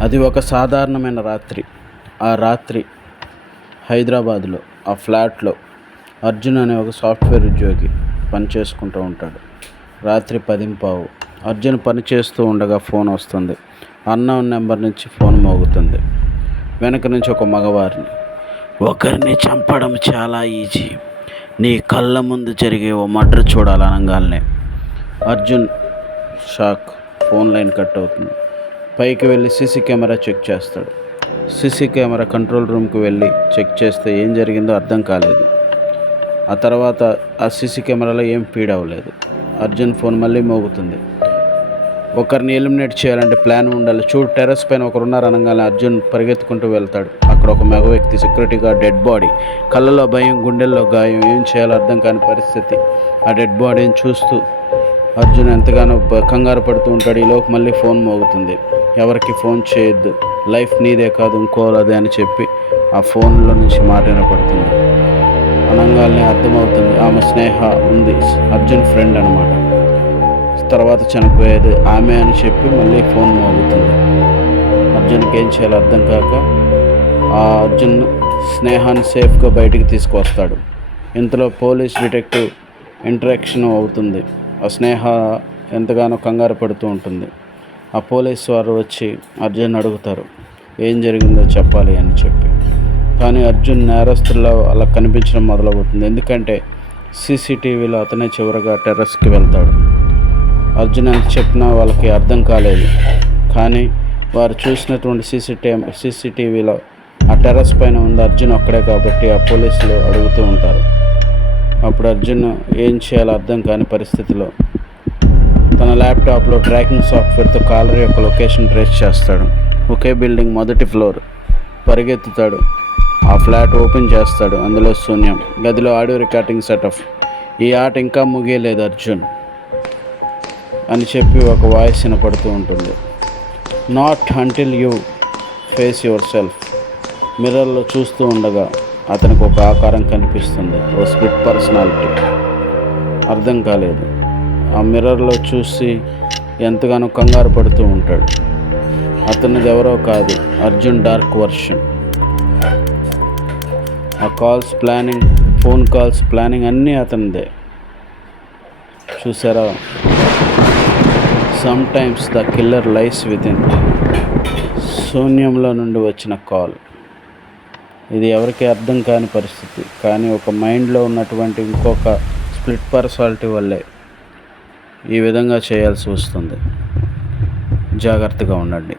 అది ఒక సాధారణమైన రాత్రి. ఆ రాత్రి హైదరాబాదులో ఆ ఫ్లాట్లో అర్జున్ అనే ఒక సాఫ్ట్వేర్ ఉద్యోగి పని చేసుకుంటూ ఉంటాడు. రాత్రి పదింపావు. అర్జున్ పని చేస్తూ ఉండగా ఫోన్ వస్తుంది. అన్నోన్ నెంబర్ నుంచి ఫోన్ మోగుతుంది. వెనక నుంచి ఒక మగవారిని ఒకరిని చంపడం చాలా ఈజీ. నీ కళ్ళ ముందు జరిగే ఓ murder చూడాలనగానే Arjun shock. Phone line cut అవుతుంది. పైకి వెళ్ళి సీసీ కెమెరా చెక్ చేస్తాడు. సీసీ కెమెరా కంట్రోల్ రూమ్కి వెళ్ళి చెక్ చేస్తే ఏం జరిగిందో అర్థం కాలేదు. ఆ తర్వాత ఆ సీసీ కెమెరాలో ఏం ఫీడ్ అవ్వలేదు. అర్జున్ ఫోన్ మళ్ళీ మోగుతుంది. ఒకరిని ఎలిమినేట్ చేయాలంటే ప్లాన్ ఉండాలి. చూడు టెర్రస్ పైన ఒకరు ఉన్నారు అనగానే అర్జున్ పరిగెత్తుకుంటూ వెళ్తాడు. అక్కడ ఒక మగ వ్యక్తి సెక్యూరిటీగా డెడ్ బాడీ కళ్ళలో భయం గుండెల్లో గాయం ఏం చేయాలో అర్థం కాని పరిస్థితి. ఆ డెడ్ బాడీని చూస్తూ అర్జున్ ఎంతగానో కంగారు పడుతూ ఉంటాడు. ఈలోపు మళ్ళీ ఫోన్ మోగుతుంది. ఎవరికి ఫోన్ చేయొద్దు. లైఫ్ నీదే కాదు ఇంకోలదే అని చెప్పి ఆ ఫోన్లో నుంచి మాట వినపడుతుంది. అనంగాల్ని అర్థమవుతుంది. ఆమె స్నేహ ఉంది. అర్జున్ ఫ్రెండ్ అనమాట తర్వాత చనిపోయేది ఆమె అని చెప్పి మళ్ళీ ఫోన్ మోగుతుంది. అర్జున్కి ఏం చేయాలో అర్థం కాక ఆ అర్జున్ స్నేహాన్ని సేఫ్గా బయటికి తీసుకువస్తాడు. ఇంతలో పోలీస్ డిటెక్టివ్ ఇంటరాక్షన్ అవుతుంది. ఆ స్నేహ ఎంతగానో కంగారు పడుతూ ఉంటుంది. ఆ పోలీస్ వారు వచ్చి అర్జున్ అడుగుతారు ఏం జరిగిందో చెప్పాలి అని చెప్పి. కానీ అర్జున్ నేరస్తుల్లో అలా కనిపించడం మొదలవుతుంది. ఎందుకంటే సీసీటీవీలో అతనే చివరగా టెర్రస్కి వెళ్తాడు. అర్జున్ ఎంత చెప్పినా వాళ్ళకి అర్థం కాలేదు. కానీ వారు చూసినటువంటి సీసీటీ సీసీటీవీలో ఆ టెర్రస్ పైన ఉంది అర్జున్ ఒక్కడే కాబట్టి ఆ పోలీసులు అడుగుతూ ఉంటారు. అప్పుడు అర్జున్ ఏం చేయాలో అర్థం కాని పరిస్థితిలో తన ల్యాప్టాప్లో ట్రాకింగ్ సాఫ్ట్వేర్తో కాలర్ యొక్క లొకేషన్ ట్రేస్ చేస్తాడు. ఒకే బిల్డింగ్ మొదటి ఫ్లోర్. పరిగెత్తుతాడు. ఆ ఫ్లాట్ ఓపెన్ చేస్తాడు. అందులో శూన్యం. గదిలో ఆడియో రికార్డింగ్ సెటప్. ఈ ఆట ఇంకా ముగియలేదు అర్జున్. అని చెప్పి ఒక వాయిస్ వినపడుతూ ఉంటుంది. Not until you face your self మిర్రర్లో చూస్తూ ఉండగా అతనికి ఒక ఆకారం కనిపిస్తుంది. ఓ స్ప్లిట్ పర్సనాలిటీ. అర్థం కాలేదు. ఆ మిర్రర్లో చూసి ఎంతగానో కంగారు పడుతూ ఉంటాడు. అతనిది ఎవరో కాదు అర్జున్ డార్క్ వర్షన్. ఆ calls planning phone calls planning అన్నీ అతనిదే. చూసారా? Some times the killer lies with in శూన్యంలో నుండి వచ్చిన కాల్. ఇది ఎవరికి అర్థం కాని పరిస్థితి. కానీ ఒక మైండ్లో ఉన్నటువంటి ఇంకొక స్ప్లిట్ పర్సాలిటీ వల్లే. ఈ విధంగా చేయాల్సి వస్తుంది. జాగ్రత్తగా ఉండండి.